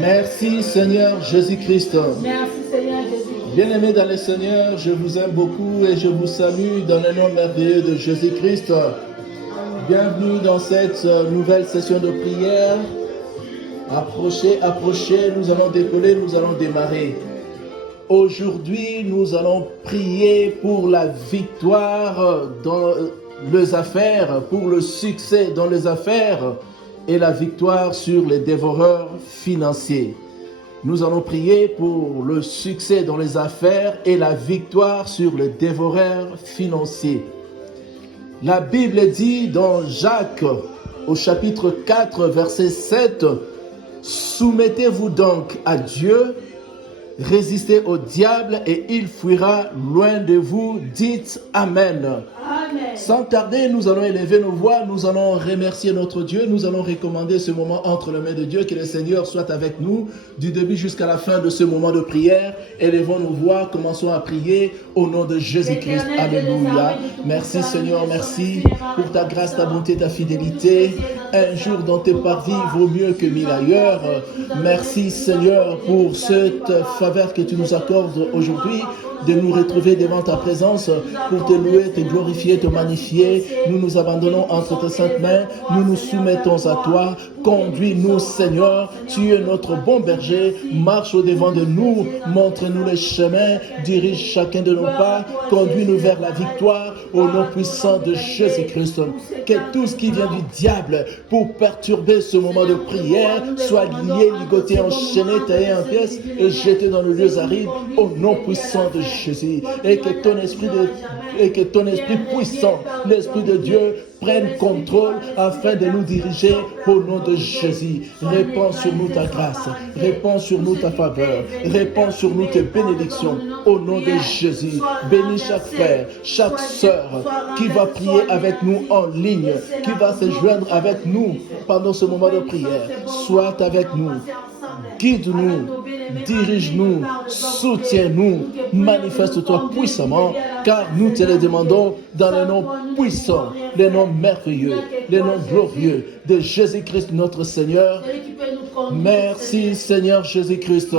Merci Seigneur Jésus-Christ. Merci Seigneur Jésus. Bien-aimés dans le Seigneur, je vous aime beaucoup et je vous salue dans le nom merveilleux de Jésus-Christ. Bienvenue dans cette nouvelle session de prière. Approchez, approchez, nous allons décoller, nous allons démarrer. Aujourd'hui, nous allons prier pour la victoire dans les affaires, pour le succès dans les affaires et la victoire sur les dévoreurs financiers. Nous allons prier pour le succès dans les affaires et la victoire sur les dévoreurs financiers. La Bible dit dans Jacques, au chapitre 4, verset 7, « Soumettez-vous donc à Dieu, résistez au diable et il fuira loin de vous. Dites Amen. » Amen. Sans tarder, nous allons élever nos voix, nous allons remercier notre Dieu, nous allons recommander ce moment entre les mains de Dieu, que le Seigneur soit avec nous du début jusqu'à la fin de ce moment de prière. Élevons nos voix, commençons à prier au nom de Jésus-Christ. Alléluia. Merci Seigneur, merci pour ta grâce, ta bonté, ta fidélité. Un jour dans tes parvis vaut mieux que 1000 ailleurs. Merci Seigneur pour cette faveur que tu nous accordes aujourd'hui, de nous retrouver devant ta présence pour te louer, te glorifier, te magnifier. Nous nous abandonnons entre tes saintes mains, nous nous soumettons à toi. Conduis-nous Seigneur, tu es notre bon berger, marche au-devant de nous, montre-nous les chemins, dirige chacun de nos pas, conduis-nous vers la victoire au nom puissant de Jésus-Christ. Que tout ce qui vient du diable pour perturber ce moment de prière soit lié, ligoté, enchaîné, taillé en pièces et jeté dans le lieu aride au nom puissant de Jésus. Et que ton esprit puissant, l'Esprit de Dieu, prenne contrôle afin de nous diriger au nom de Jésus. Répands sur nous ta grâce, répands sur nous ta faveur, répands sur nous tes bénédictions au nom de Jésus. Bénis chaque frère, chaque sœur qui va prier avec nous en ligne, qui va se joindre avec nous pendant ce moment de prière. Sois avec nous. Guide-nous, dirige-nous, soutiens-nous, manifeste-toi puissamment, car nous te le demandons dans le nom puissant, le nom merveilleux, le nom glorieux de Jésus-Christ notre Seigneur. Merci Seigneur Jésus-Christ.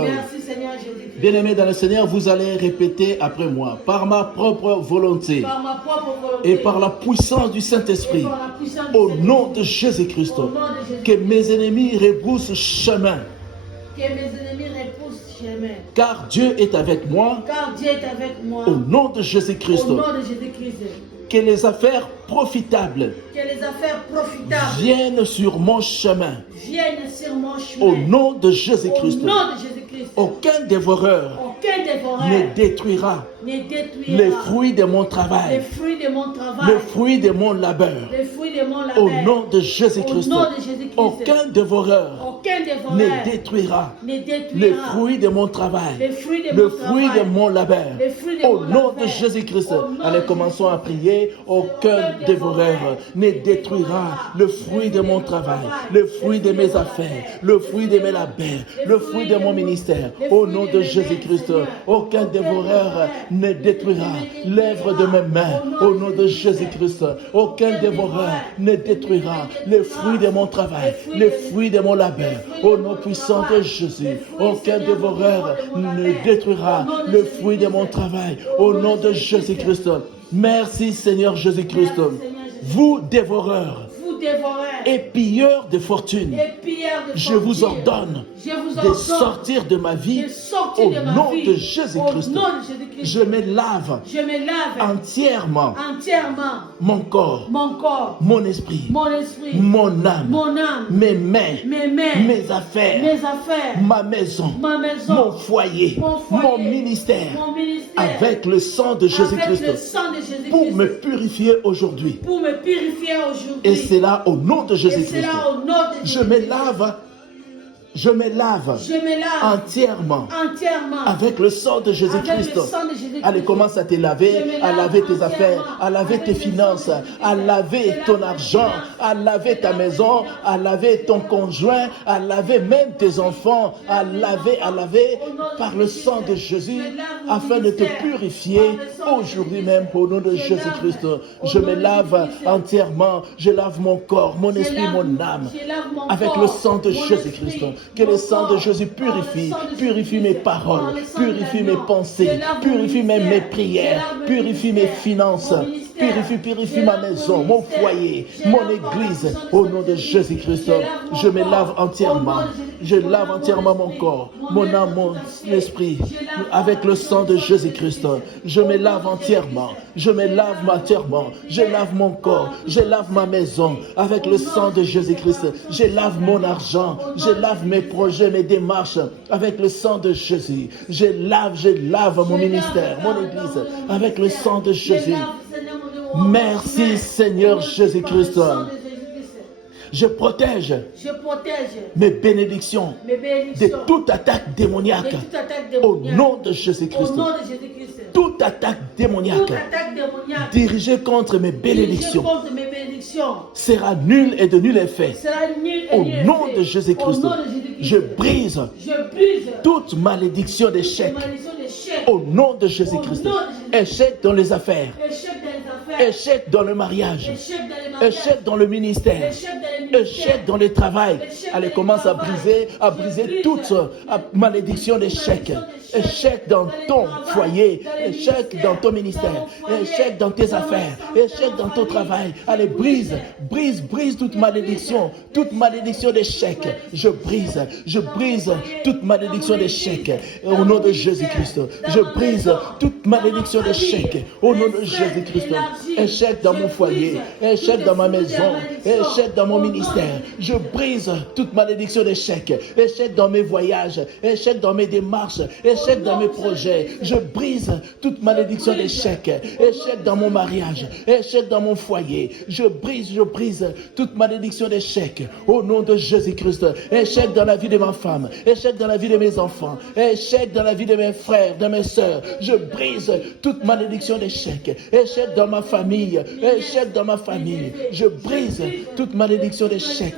Bien-aimés dans le Seigneur, vous allez répéter après moi, par ma propre volonté et par la puissance du Saint-Esprit, au nom de Jésus-Christ, que mes ennemis rebroussent chemin. Que mes ennemis repoussent chemin. Car Dieu est avec moi. Car Dieu est avec moi. Au nom de Jésus-Christ. Au nom de Jésus-Christ. Que les affaires profitables. Que les affaires profitables viennent sur mon chemin. Viennent sur mon chemin. Au nom de Jésus-Christ. Au nom de Jésus-Christ. Aucun dévoreur ne détruira les fruits de mon travail, les fruits de mon labeur. Au nom de Jésus-Christ, aucun dévoreur ne détruira les fruits de mon travail, les fruits de mon labeur. Au nom de Jésus-Christ, allez, commençons à prier. Aucun dévoreur ne détruira le fruit de mon travail, le fruit de mes affaires, le fruit de mes labeurs, le fruit de mon ministère. Au nom de Jésus-Christ, aucun dévoreur ne détruira l'œuvre de mes mains. Au nom de Jésus-Christ, aucun dévoreur ne détruira les fruits de mon travail, les fruits de mon labeur. Au nom puissant de Jésus, aucun dévoreur ne détruira le fruit de mon travail. Au nom de Jésus-Christ. Merci Seigneur Jésus-Christ. Vous dévoreurs et pilleurs de fortune, je vous ordonne de sortir de ma vie au nom de Jésus-Christ. Je me lave entièrement mon corps, mon esprit, mon âme, mes mains, mes affaires, ma maison, mon foyer, mon ministère, avec le sang de Jésus-Christ pour me purifier aujourd'hui. Et c'est là au nom de Jésus-Christ. Je me lave entièrement avec le sang de Jésus-Christ. Allez, commence à te laver, à laver tes affaires, à laver tes finances, à laver ton argent, à laver ta maison, à laver ton conjoint, à laver même tes enfants, à laver par le sang de Jésus afin de te purifier aujourd'hui même au nom de Jésus-Christ. Je me lave entièrement, je lave mon corps, mon esprit, mon âme avec le sang de Jésus-Christ. Que le sang de Jésus purifie mes paroles, purifie mes pensées, purifie mes prières, purifie mes finances, purifie ma maison, mon foyer, mon église. Au nom de Jésus-Christ, je me lave entièrement. Je lave entièrement mon corps, mon âme, mon esprit, avec le sang de Jésus-Christ. Je me lave entièrement. Je me lave entièrement. Je lave mon corps. Je lave ma maison avec le sang de Jésus-Christ. Je lave mon argent. Je lave mes projets, mes démarches avec le sang de Jésus. Je lave mon ministère, mon église avec le sang de Jésus. Merci Seigneur Jésus-Christ. Je protège mes bénédictions de toute attaque démoniaque au nom de Jésus-Christ. Toute attaque démoniaque dirigée contre mes bénédictions sera nulle et de nul effet. Au nom de Jésus-Christ, je brise toute malédiction d'échec. Au nom de Jésus-Christ, échec dans les affaires, échec dans le mariage, échec dans le ministère, échec dans le travail. Allez, commence à briser toute malédiction d'échec. Échec dans ton foyer, échec dans ton ministère, échec dans tes affaires, échec dans ton travail. Allez, brise toute malédiction d'échec. Je brise toute malédiction d'échec au nom de Jésus-Christ. Je brise toute malédiction d'échec au nom de Jésus-Christ. Échec dans mon foyer, échec dans ma maison, échec dans mon ministère. Je brise toute malédiction d'échec. Échec dans mes voyages, échec dans mes démarches, échec dans mes projets. Je brise toute malédiction d'échec. Échec dans mon mariage, échec dans mon foyer. Je brise toute malédiction d'échec au nom de Jésus-Christ. Échec dans la vie de ma femme, échec dans la vie de mes enfants, échec dans la vie de mes frères, de mes sœurs. Je brise toute malédiction d'échec. Échec dans ma famille, échec dans ma famille. Je brise toute malédiction d'échec.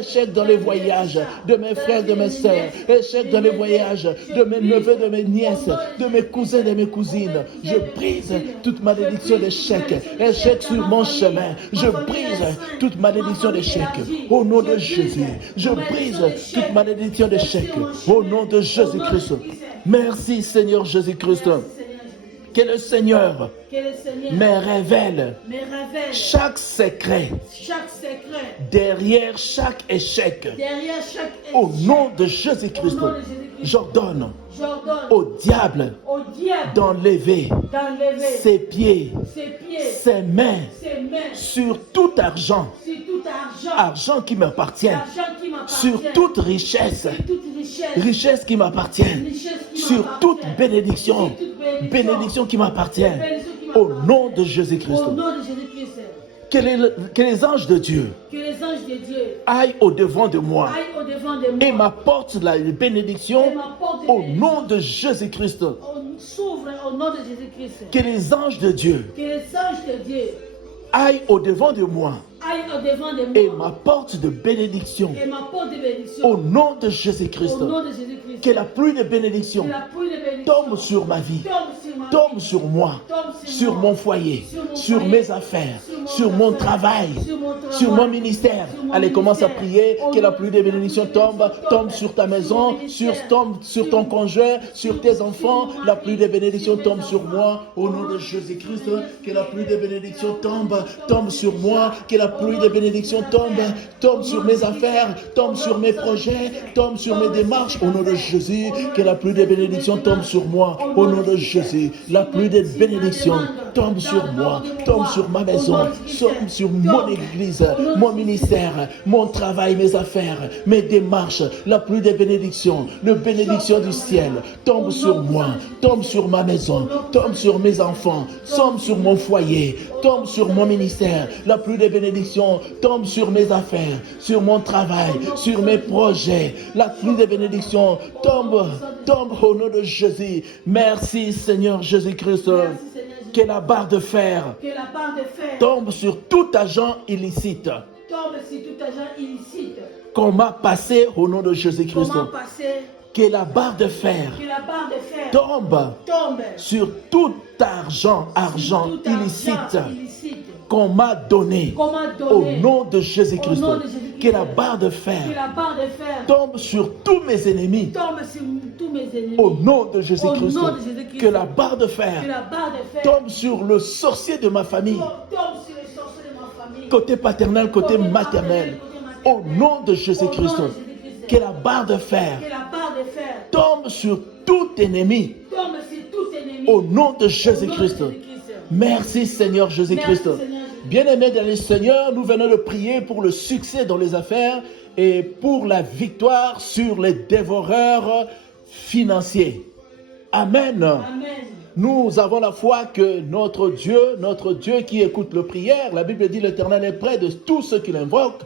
Échec dans les voyages de mes frères, de mes sœurs. Échec dans les voyages de mes neveux, de mes nièces, de mes cousins, de mes cousines. Je brise toute malédiction d'échec. Échec sur mon chemin. Je brise toute malédiction d'échec. Au nom de Jésus. Je brise toute malédiction d'échec. Au nom de Jésus-Christ. Merci Seigneur Jésus-Christ. Que le Seigneur me révèle chaque secret derrière chaque échec. Au nom de Jésus-Christ, j'ordonne au diable d'enlever ses pieds, ses mains sur tout argent qui m'appartient, sur toute richesse qui m'appartient, sur toute bénédiction qui m'appartient. Au nom de Jésus-Christ. Que les anges de Dieu aillent au-devant de moi et m'apportent la bénédiction au nom de Jésus-Christ. Que les anges de Dieu aillent au-devant de moi et m'apporte de bénédiction au nom de Jésus-Christ. Que la pluie de bénédiction tombe sur ma vie, tombe sur moi, sur mon foyer, sur mes affaires, sur mon travail, sur mon ministère. Allez, commence à prier que la pluie de bénédiction tombe sur ta maison, tombe sur ton conjoint, sur tes enfants. La pluie de bénédiction tombe sur moi au nom de Jésus-Christ. Que la pluie de bénédiction tombe sur moi. Que la pluie de bénédiction tombe sur mes affaires, tombe sur mes projets, tombe sur mes démarches au nom de Jésus. Que la pluie de bénédiction tombe sur moi au nom de Jésus. La pluie de bénédiction tombe sur moi, tombe sur ma maison, tombe sur mon église, mon ministère, mon travail, mes affaires, mes démarches. La pluie de bénédiction, le bénédiction du ciel tombe sur moi, tombe sur ma maison, tombe sur mes enfants, tombe sur mon foyer, tombe sur mon ministère. La pluie de bénédiction tombe sur mes affaires, sur mon travail, sur mes projets. La pluie de bénédiction tombe au nom de Jésus. Merci Seigneur Jésus-Christ. Que la barre de fer tombe sur tout agent illicite qu'on m'a passé au nom de Jésus-Christ. Que la barre de fer tombe sur tout argent illicite qu'on m'a donné au nom de Jésus-Christ. Que la barre de Que fer la barre de fer tombe sur tous mes ennemis. tombe sur tous mes ennemis. Au nom de Jésus-Christ. Au nom de Jésus-Christ. Que la barre de Que fer la barre de fer tombe sur le sorcier de ma famille. tombe sur les sorciers de ma famille. Côté paternel, côté Côté maternel. paternel, Au côté nom de Au Jésus-Christ. nom de Jésus-Christ. Que la barre de fer Que la barre de fer tombe sur tout ennemi. tombe sur tout ennemi. Au nom de Au nom Jésus-Christ. de Jésus-Christ. Merci Seigneur Jésus-Christ. Merci, Seigneur. Bien-aimés dans le Seigneur, nous venons de prier pour le succès dans les affaires et pour la victoire sur les dévoreurs financiers. Amen. Amen. Nous avons la foi que notre Dieu qui écoute nos prières, la Bible dit l'Éternel est près de tous ceux qui l'invoquent,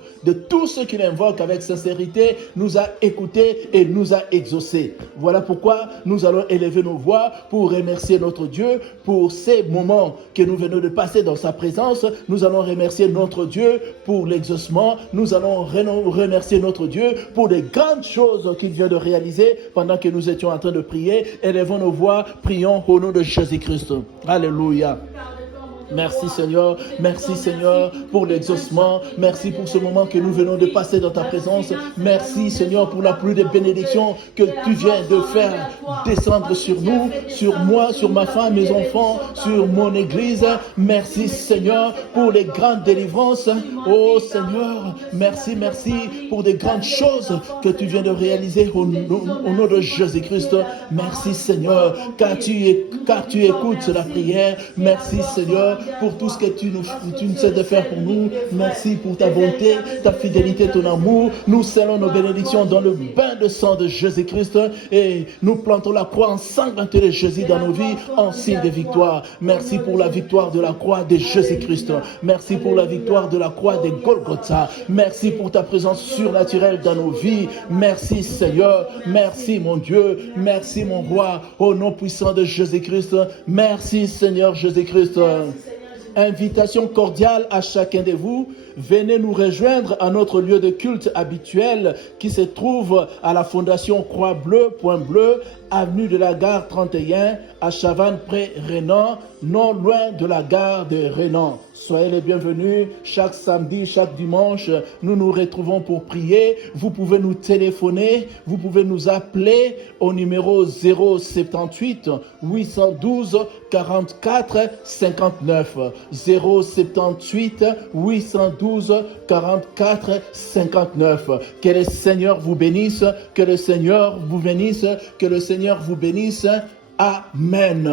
avec sincérité, nous a écoutés et nous a exaucés. Voilà pourquoi nous allons élever nos voix pour remercier notre Dieu pour ces moments que nous venons de passer dans sa présence. Nous allons remercier notre Dieu pour l'exaucement. Nous allons remercier notre Dieu pour les grandes choses qu'il vient de réaliser pendant que nous étions en train de prier. Élevons nos voix, prions au nom de Jésus-Christ. Alléluia. Merci Seigneur pour l'exaucement. Merci pour ce moment que nous venons de passer dans ta présence. Merci Seigneur pour la pluie de bénédictions que tu viens de faire descendre sur nous, sur moi, sur ma femme, mes enfants, sur mon église. Merci Seigneur pour les grandes délivrances. Oh Seigneur, merci pour des grandes choses que tu viens de réaliser au nom de Jésus-Christ. Merci Seigneur, car tu écoutes la prière. Merci Seigneur pour tout ce que tu ne sais de faire pour nous. Merci pour ta bonté, ta fidélité, ton amour. Nous scellons nos bénédictions dans le bain de sang de Jésus-Christ et nous plantons la croix ensanglantée de Jésus dans nos vies en signe de victoire. Merci pour la victoire de la croix de Jésus-Christ. Merci pour la victoire de la croix de Golgotha. Merci pour ta présence surnaturelle dans nos vies. Merci Seigneur. Merci mon Dieu. Merci mon roi. Au nom puissant de Jésus-Christ. Merci Seigneur Jésus-Christ. Invitation cordiale à chacun de vous. Venez nous rejoindre à notre lieu de culte habituel qui se trouve à la Fondation Croix-Bleue, Point Bleu, avenue de la Gare 31 à Chavannes près Renan, non loin de la gare de Renan. Soyez les bienvenus chaque samedi, chaque dimanche. Nous nous retrouvons pour prier. Vous pouvez nous téléphoner, vous pouvez nous appeler au numéro 078 812 44 59. 078 812 44 59. Que le Seigneur vous bénisse, que le Seigneur vous bénisse, que le Seigneur vous bénisse. Amen.